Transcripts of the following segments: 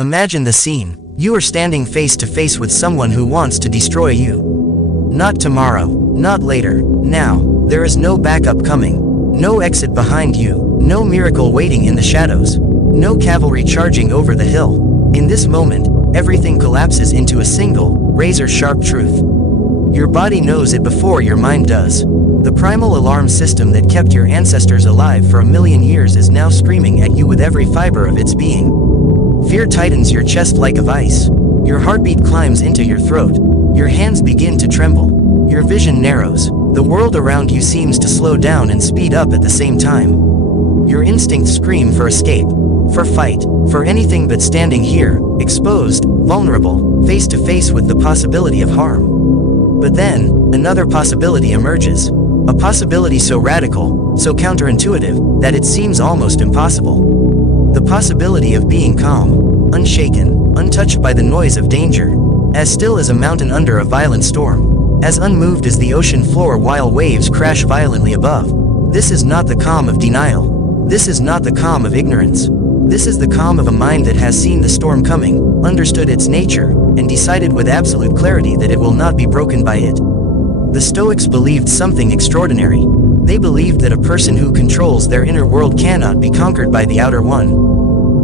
Imagine the scene. You are standing face to face with someone who wants to destroy you. Not tomorrow, not later, now. There is no backup coming. No exit behind you. No miracle waiting in the shadows. No cavalry charging over the hill. In this moment, everything collapses into a single, razor-sharp truth. Your body knows it before your mind does. The primal alarm system that kept your ancestors alive for 1,000,000 years is now screaming at you with every fiber of its being. Fear tightens your chest like a vice. Your heartbeat climbs into your throat. Your hands begin to tremble. Your vision narrows. The world around you seems to slow down and speed up at the same time. Your instincts scream for escape, for fight, for anything but standing here, exposed, vulnerable, face to face with the possibility of harm. But then, another possibility emerges. A possibility so radical, so counterintuitive, that it seems almost impossible. The possibility of being calm, unshaken, untouched by the noise of danger, as still as a mountain under a violent storm, as unmoved as the ocean floor while waves crash violently above. This is not the calm of denial. This is not the calm of ignorance. This is the calm of a mind that has seen the storm coming, understood its nature, and decided with absolute clarity that it will not be broken by it. The Stoics believed something extraordinary. They believed that a person who controls their inner world cannot be conquered by the outer one.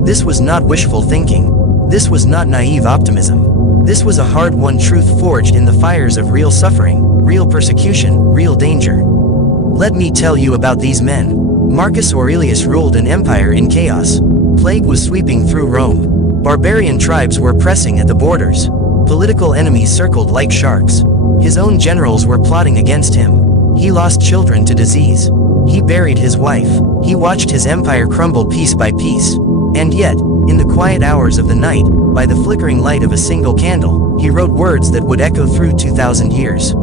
This was not wishful thinking. This was not naive optimism. This was a hard-won truth forged in the fires of real suffering, real persecution, real danger. Let me tell you about these men. Marcus Aurelius ruled an empire in chaos. Plague was sweeping through Rome. Barbarian tribes were pressing at the borders. Political enemies circled like sharks. His own generals were plotting against him. He lost children to disease. He buried his wife. He watched his empire crumble piece by piece. And yet, in the quiet hours of the night, by the flickering light of a single candle, he wrote words that would echo through 2,000 years.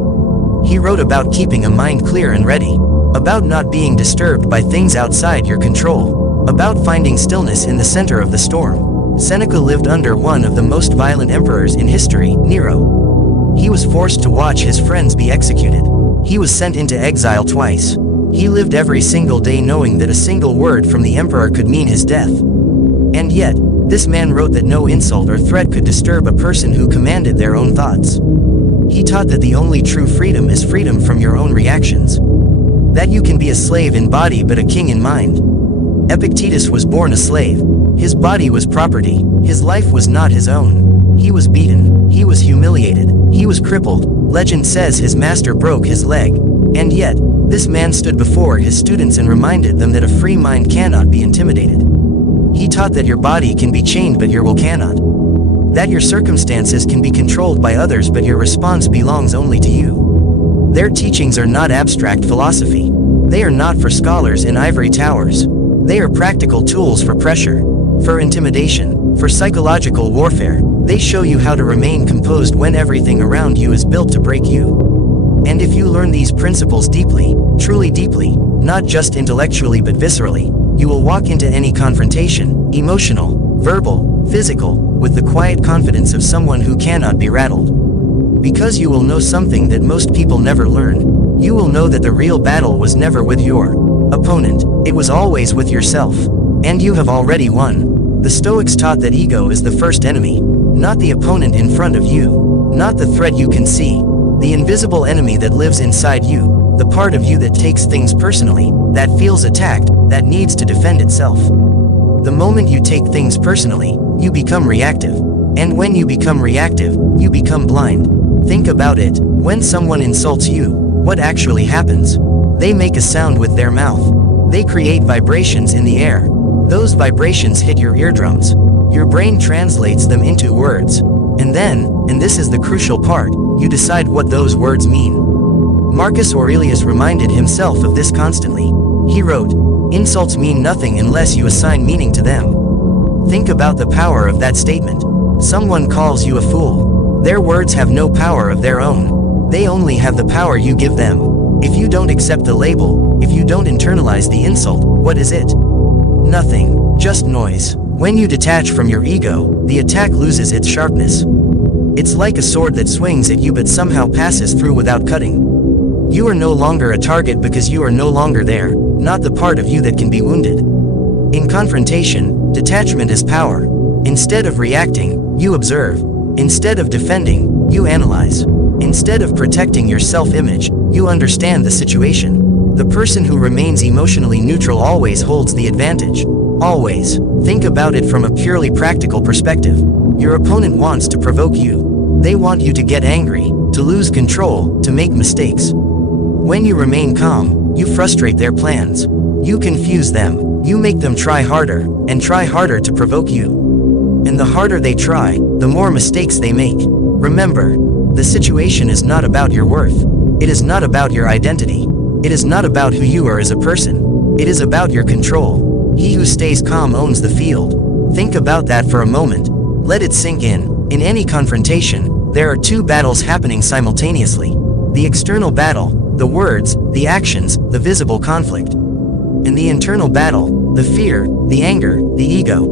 He wrote about keeping a mind clear and ready, about not being disturbed by things outside your control, about finding stillness in the center of the storm. Seneca lived under one of the most violent emperors in history, Nero. He was forced to watch his friends be executed. He was sent into exile twice. He lived every single day knowing that a single word from the emperor could mean his death. And yet, this man wrote that no insult or threat could disturb a person who commanded their own thoughts. He taught that the only true freedom is freedom from your own reactions. That you can be a slave in body but a king in mind. Epictetus was born a slave. His body was property. His life was not his own. He was beaten. He was humiliated. He was crippled. Legend says his master broke his leg. And yet, this man stood before his students and reminded them that a free mind cannot be intimidated. He taught that your body can be chained but your will cannot. That your circumstances can be controlled by others but your response belongs only to you. Their teachings are not abstract philosophy. They are not for scholars in ivory towers. They are practical tools for pressure, for intimidation, for psychological warfare. They show you how to remain composed when everything around you is built to break you. And if you learn these principles deeply, truly deeply, not just intellectually but viscerally, you will walk into any confrontation, emotional, verbal, physical, with the quiet confidence of someone who cannot be rattled. Because you will know something that most people never learn. You will know that the real battle was never with your opponent, it was always with yourself. And you have already won. The Stoics taught that ego is the first enemy, not the opponent in front of you, not the threat you can see, the invisible enemy that lives inside you, the part of you that takes things personally, that feels attacked, that needs to defend itself. The moment you take things personally, you become reactive. And when you become reactive, you become blind. Think about it. When someone insults you, what actually happens? They make a sound with their mouth. They create vibrations in the air. Those vibrations hit your eardrums. Your brain translates them into words. And then, and this is the crucial part, you decide what those words mean. Marcus Aurelius reminded himself of this constantly. He wrote, "Insults mean nothing unless you assign meaning to them." Think about the power of that statement. Someone calls you a fool. Their words have no power of their own. They only have the power you give them. If you don't accept the label, if you don't internalize the insult, what is it? Nothing, just noise. When you detach from your ego, the attack loses its sharpness. It's like a sword that swings at you but somehow passes through without cutting. You are no longer a target because you are no longer there, not the part of you that can be wounded. In confrontation, detachment is power. Instead of reacting, you observe. Instead of defending, you analyze. Instead of protecting your self-image, you understand the situation. The person who remains emotionally neutral always holds the advantage. Always. Think about it from a purely practical perspective. Your opponent wants to provoke you. They want you to get angry, to lose control, to make mistakes. When you remain calm, you frustrate their plans. You confuse them. You make them try harder, and try harder to provoke you. And the harder they try, the more mistakes they make. Remember, the situation is not about your worth. It is not about your identity. It is not about who you are as a person. It is about your control. He who stays calm owns the field. Think about that for a moment. Let it sink in. In any confrontation, there are two battles happening simultaneously. The external battle, the words, the actions, the visible conflict. And the internal battle, the fear, the anger, the ego.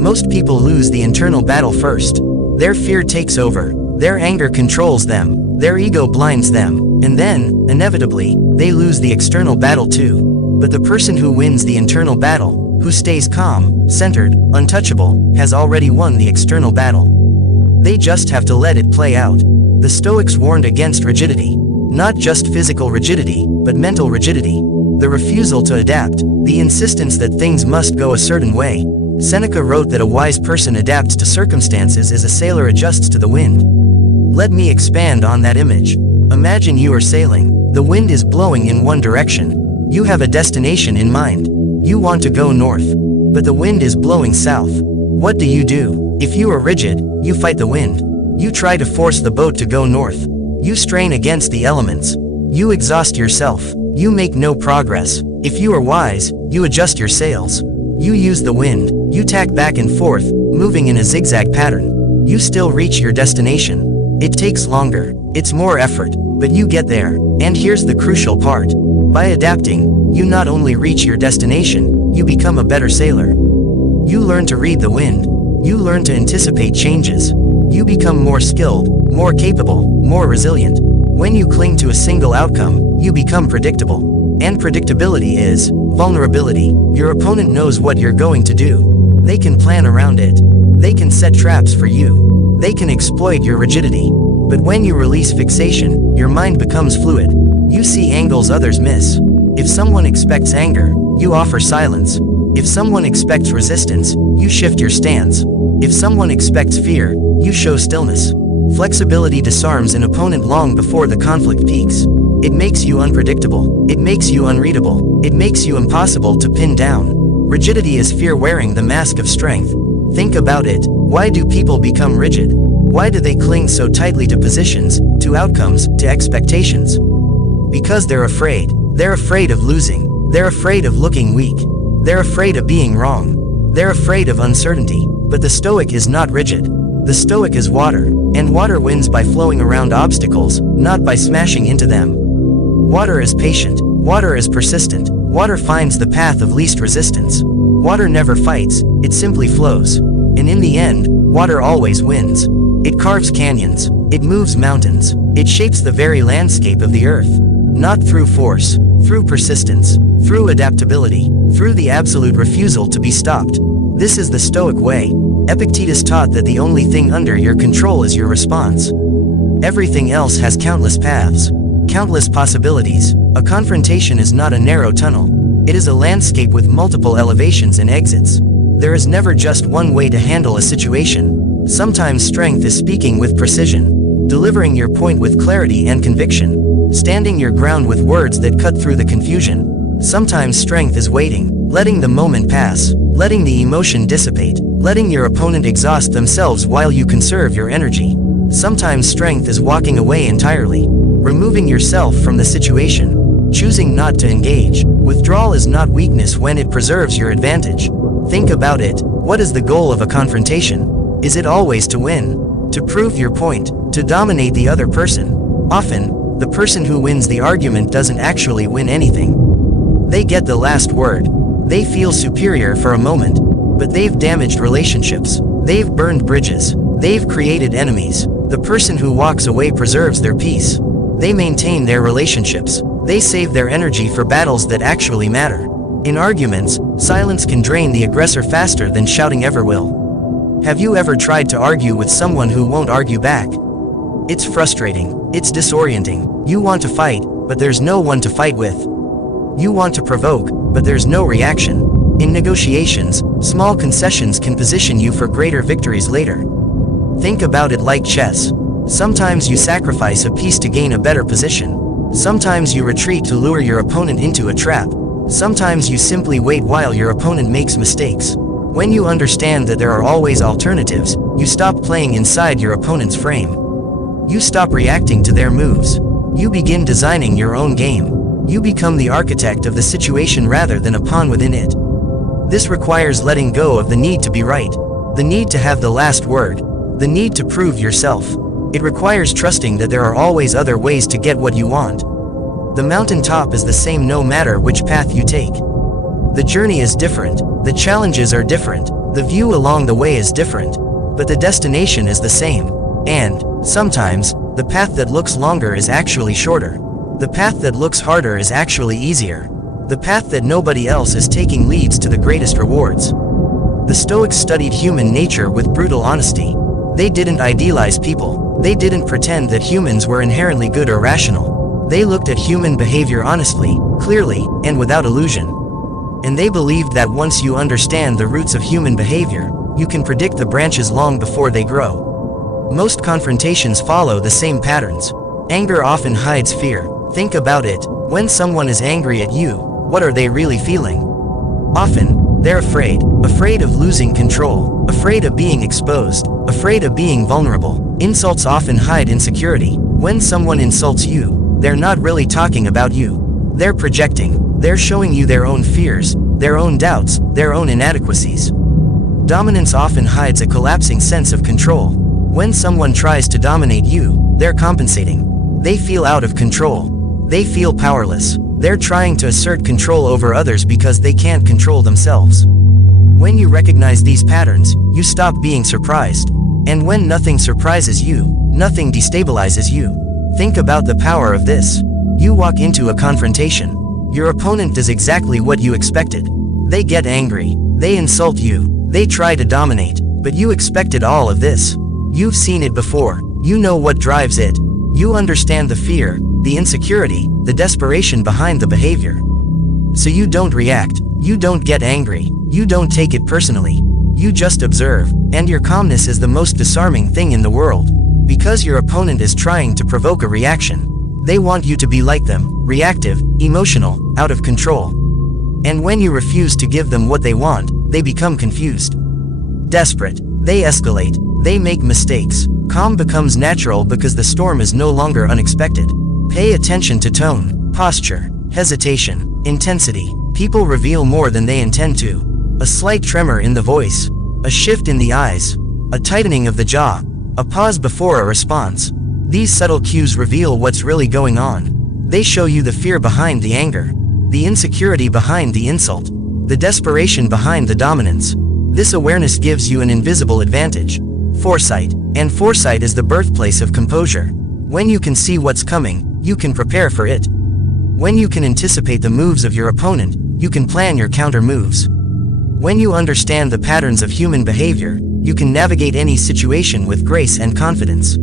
Most people lose the internal battle first. Their fear takes over, their anger controls them, their ego blinds them, and then, inevitably, they lose the external battle too. But the person who wins the internal battle, who stays calm, centered, untouchable, has already won the external battle. They just have to let it play out. The Stoics warned against rigidity. Not just physical rigidity, but mental rigidity. The refusal to adapt, the insistence that things must go a certain way. Seneca wrote that a wise person adapts to circumstances as a sailor adjusts to the wind. Let me expand on that image. Imagine you are sailing. The wind is blowing in one direction. You have a destination in mind. You want to go north. But the wind is blowing south. What do? If you are rigid, you fight the wind. You try to force the boat to go north. You strain against the elements. You exhaust yourself. You make no progress. If you are wise, you adjust your sails. You use the wind. You tack back and forth, moving in a zigzag pattern. You still reach your destination. It takes longer. It's more effort, but you get there. And here's the crucial part. By adapting, you not only reach your destination, you become a better sailor. You learn to read the wind. You learn to anticipate changes. You become more skilled, more capable, more resilient. When you cling to a single outcome, you become predictable. And predictability is vulnerability. Your opponent knows what you're going to do. They can plan around it. They can set traps for you. They can exploit your rigidity. But when you release fixation, your mind becomes fluid. You see angles others miss. If someone expects anger, you offer silence. If someone expects resistance, you shift your stance. If someone expects fear, you show stillness. Flexibility disarms an opponent long before the conflict peaks. It makes you unpredictable. It makes you unreadable. It makes you impossible to pin down. Rigidity is fear wearing the mask of strength. Think about it. Why do people become rigid? Why do they cling so tightly to positions, to outcomes, to expectations? Because they're afraid. They're afraid of losing. They're afraid of looking weak. They're afraid of being wrong. They're afraid of uncertainty. But the Stoic is not rigid. The Stoic is water, and water wins by flowing around obstacles, not by smashing into them. Water is patient. Water is persistent. Water finds the path of least resistance. Water never fights, it simply flows. And in the end, water always wins. It carves canyons. It moves mountains. It shapes the very landscape of the earth. Not through force, through persistence, through adaptability, through the absolute refusal to be stopped. This is the Stoic way. Epictetus taught that the only thing under your control is your response. Everything else has countless paths, countless possibilities. A confrontation is not a narrow tunnel. It is a landscape with multiple elevations and exits. There is never just one way to handle a situation. Sometimes strength is speaking with precision, delivering your point with clarity and conviction, standing your ground with words that cut through the confusion. Sometimes strength is waiting, letting the moment pass, letting the emotion dissipate, letting your opponent exhaust themselves while you conserve your energy. Sometimes strength is walking away entirely, removing yourself from the situation, choosing not to engage. Withdrawal is not weakness when it preserves your advantage. Think about it. What is the goal of a confrontation? Is it always to win? To prove your point? To dominate the other person? Often, the person who wins the argument doesn't actually win anything. They get the last word. They feel superior for a moment, but they've damaged relationships. They've burned bridges. They've created enemies. The person who walks away preserves their peace. They maintain their relationships. They save their energy for battles that actually matter. In arguments, silence can drain the aggressor faster than shouting ever will. Have you ever tried to argue with someone who won't argue back? It's frustrating, it's disorienting. You want to fight, but there's no one to fight with. You want to provoke, but there's no reaction. In negotiations, small concessions can position you for greater victories later. Think about it like chess. Sometimes you sacrifice a piece to gain a better position. Sometimes you retreat to lure your opponent into a trap. Sometimes you simply wait while your opponent makes mistakes. When you understand that there are always alternatives, you stop playing inside your opponent's frame. You stop reacting to their moves. You begin designing your own game. You become the architect of the situation rather than a pawn within it. This requires letting go of the need to be right, the need to have the last word, the need to prove yourself. It requires trusting that there are always other ways to get what you want. The mountaintop is the same no matter which path you take. The journey is different, the challenges are different, the view along the way is different, but the destination is the same. And, sometimes, the path that looks longer is actually shorter. The path that looks harder is actually easier. The path that nobody else is taking leads to the greatest rewards. The Stoics studied human nature with brutal honesty. They didn't idealize people. They didn't pretend that humans were inherently good or rational. They looked at human behavior honestly, clearly, and without illusion. And they believed that once you understand the roots of human behavior, you can predict the branches long before they grow. Most confrontations follow the same patterns. Anger often hides fear. Think about it. When someone is angry at you, what are they really feeling? Often, they're afraid of losing control, afraid of being exposed, afraid of being vulnerable. Insults often hide insecurity. When someone insults you, they're not really talking about you. They're projecting. They're showing you their own fears, their own doubts, their own inadequacies. Dominance often hides a collapsing sense of control. When someone tries to dominate you, they're compensating. They feel out of control. They feel powerless. They're trying to assert control over others because they can't control themselves. When you recognize these patterns, you stop being surprised. And when nothing surprises you, nothing destabilizes you. Think about the power of this. You walk into a confrontation. Your opponent does exactly what you expected. They get angry. They insult you. They try to dominate. But you expected all of this. You've seen it before. You know what drives it. You understand the fear, the insecurity, the desperation behind the behavior. So you don't react. You don't get angry. You don't take it personally. You just observe. And your calmness is the most disarming thing in the world. Because your opponent is trying to provoke a reaction. They want you to be like them, reactive, emotional, out of control. And when you refuse to give them what they want, they become confused. Desperate. They escalate. They make mistakes. Calm becomes natural because the storm is no longer unexpected. Pay attention to tone, posture, hesitation, intensity. People reveal more than they intend to. A slight tremor in the voice, a shift in the eyes, a tightening of the jaw, a pause before a response. These subtle cues reveal what's really going on. They show you the fear behind the anger, the insecurity behind the insult, the desperation behind the dominance. This awareness gives you an invisible advantage. Foresight. And foresight is the birthplace of composure. When you can see what's coming, you can prepare for it. When you can anticipate the moves of your opponent, you can plan your counter moves. When you understand the patterns of human behavior, you can navigate any situation with grace and confidence.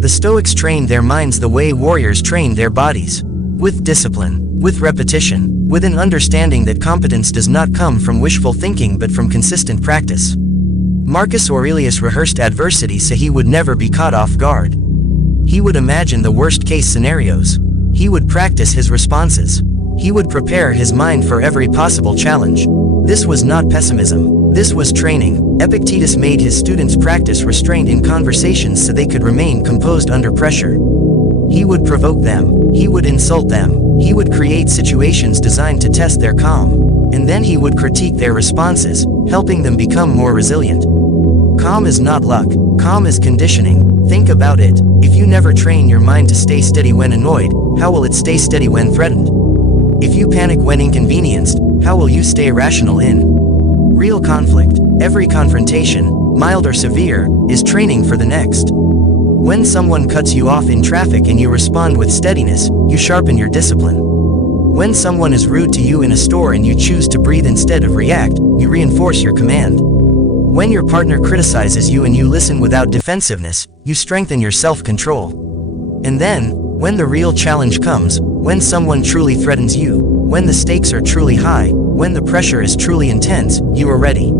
The Stoics trained their minds the way warriors trained their bodies. With discipline, with repetition, with an understanding that competence does not come from wishful thinking but from consistent practice. Marcus Aurelius rehearsed adversity so he would never be caught off guard. He would imagine the worst-case scenarios. He would practice his responses. He would prepare his mind for every possible challenge. This was not pessimism. This was training. Epictetus made his students practice restraint in conversations so they could remain composed under pressure. He would provoke them. He would insult them. He would create situations designed to test their calm. And then he would critique their responses, helping them become more resilient. Calm is not luck. Calm is conditioning. Think about it. If you never train your mind to stay steady when annoyed, how will it stay steady when threatened? If you panic when inconvenienced, how will you stay rational in real conflict? Every confrontation, mild or severe, is training for the next. When someone cuts you off in traffic and you respond with steadiness, you sharpen your discipline. When someone is rude to you in a store and you choose to breathe instead of react, you reinforce your command. When your partner criticizes you and you listen without defensiveness, you strengthen your self-control. And then, when the real challenge comes, when someone truly threatens you, when the stakes are truly high, when the pressure is truly intense, you are ready.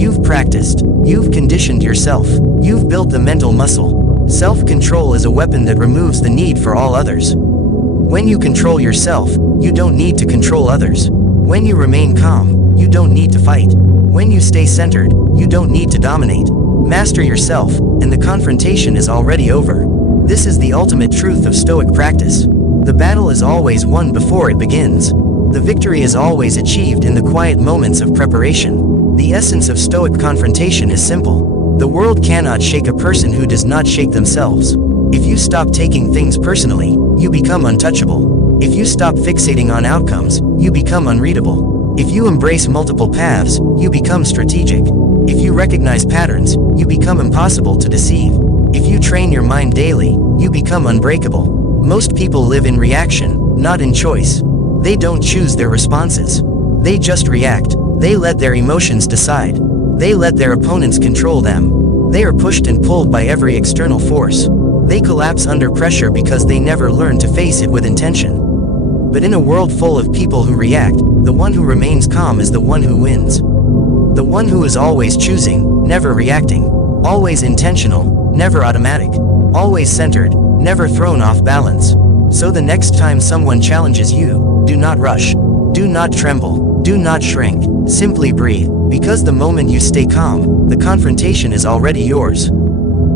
You've practiced. You've conditioned yourself. You've built the mental muscle. Self-control is a weapon that removes the need for all others. When you control yourself, you don't need to control others. When you remain calm, you don't need to fight. When you stay centered, you don't need to dominate. Master yourself, and the confrontation is already over. This is the ultimate truth of Stoic practice. The battle is always won before it begins. The victory is always achieved in the quiet moments of preparation. The essence of Stoic confrontation is simple. The world cannot shake a person who does not shake themselves. If you stop taking things personally, you become untouchable. If you stop fixating on outcomes, you become unreadable. If you embrace multiple paths, you become strategic. If you recognize patterns, you become impossible to deceive. If you train your mind daily, you become unbreakable. Most people live in reaction, not in choice. They don't choose their responses. They just react. They let their emotions decide. They let their opponents control them. They are pushed and pulled by every external force. They collapse under pressure because they never learn to face it with intention. But in a world full of people who react, the one who remains calm is the one who wins. The one who is always choosing, never reacting. Always intentional, never automatic. Always centered, never thrown off balance. So the next time someone challenges you, do not rush. Do not tremble. Do not shrink. Simply breathe. Because the moment you stay calm, the confrontation is already yours.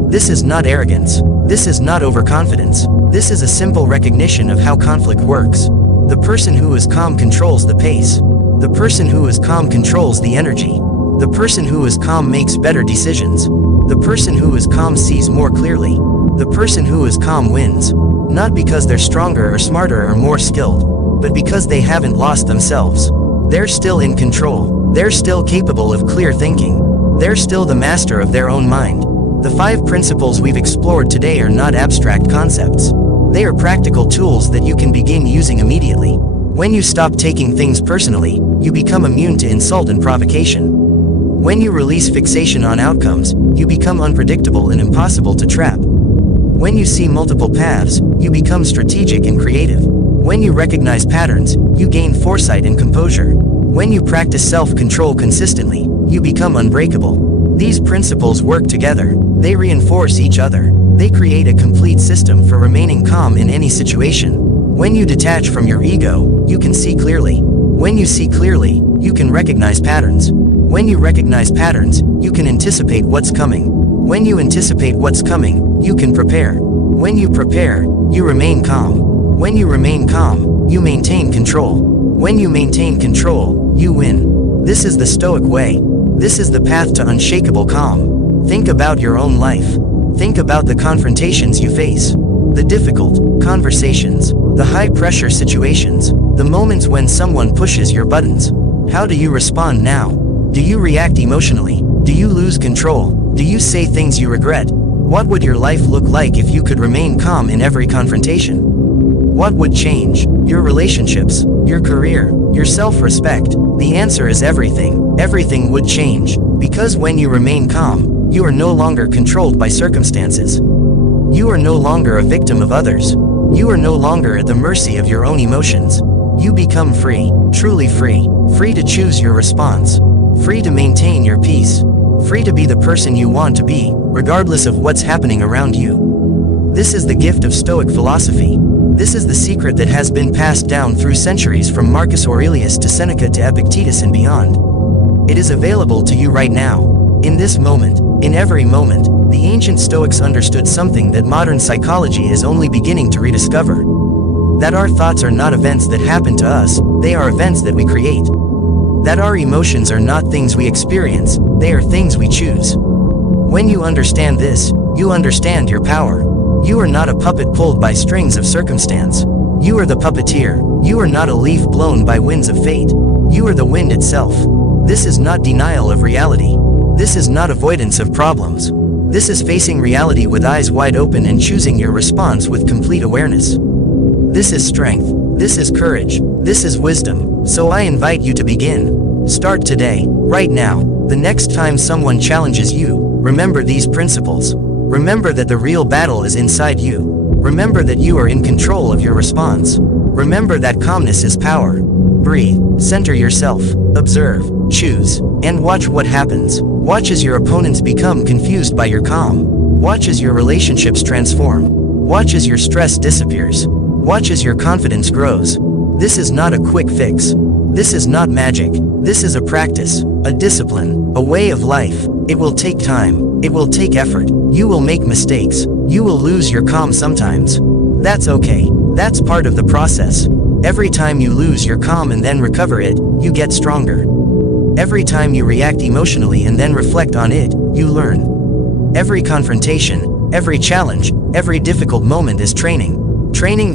This is not arrogance. This is not overconfidence. This is a simple recognition of how conflict works. The person who is calm controls the pace. The person who is calm controls the energy. The person who is calm makes better decisions. The person who is calm sees more clearly. The person who is calm wins. Not because they're stronger or smarter or more skilled, but because they haven't lost themselves. They're still in control. They're still capable of clear thinking. They're still the master of their own mind. The 5 principles we've explored today are not abstract concepts. They are practical tools that you can begin using immediately. When you stop taking things personally, you become immune to insult and provocation. When you release fixation on outcomes, you become unpredictable and impossible to trap. When you see multiple paths, you become strategic and creative. When you recognize patterns, you gain foresight and composure. When you practice self-control consistently, you become unbreakable. These principles work together. They reinforce each other. They create a complete system for remaining calm in any situation. When you detach from your ego, you can see clearly. When you see clearly, you can recognize patterns. When you recognize patterns, you can anticipate what's coming. When you anticipate what's coming, you can prepare. When you prepare, you remain calm. When you remain calm, you maintain control. When you maintain control, you win. This is the Stoic way. This is the path to unshakable calm. Think about your own life. Think about the confrontations you face. The difficult conversations. The high-pressure situations. The moments when someone pushes your buttons. How do you respond now? Do you react emotionally? Do you lose control? Do you say things you regret? What would your life look like if you could remain calm in every confrontation? What would change? Your relationships, your career, your self-respect. The answer is everything. Everything would change. Because when you remain calm, you are no longer controlled by circumstances. You are no longer a victim of others. You are no longer at the mercy of your own emotions. You become free, truly free. Free to choose your response. Free to maintain your peace. Free to be the person you want to be, regardless of what's happening around you. This is the gift of Stoic philosophy. This is the secret that has been passed down through centuries from Marcus Aurelius to Seneca to Epictetus and beyond. It is available to you right now. In this moment, in every moment, the ancient Stoics understood something that modern psychology is only beginning to rediscover. That our thoughts are not events that happen to us, they are events that we create. That our emotions are not things we experience, they are things we choose. When you understand this, you understand your power. You are not a puppet pulled by strings of circumstance. You are the puppeteer. You are not a leaf blown by winds of fate. You are the wind itself. This is not denial of reality. This is not avoidance of problems. This is facing reality with eyes wide open and choosing your response with complete awareness. This is strength. This is courage. This is wisdom. So I invite you to begin. Start today, right now. The next time someone challenges you, remember these principles. Remember that the real battle is inside you. Remember that you are in control of your response. Remember that calmness is power. Breathe, center yourself, observe, choose, and watch what happens. Watch as your opponents become confused by your calm. Watch as your relationships transform. Watch as your stress disappears. Watch as your confidence grows. This is not a quick fix. This is not magic. This is a practice, a discipline, a way of life. It will take time. It will take effort. You will make mistakes. You will lose your calm sometimes. That's okay. That's part of the process. Every time you lose your calm and then recover it, you get stronger. Every time you react emotionally and then reflect on it, you learn. Every confrontation, every challenge, every difficult moment is training. Training that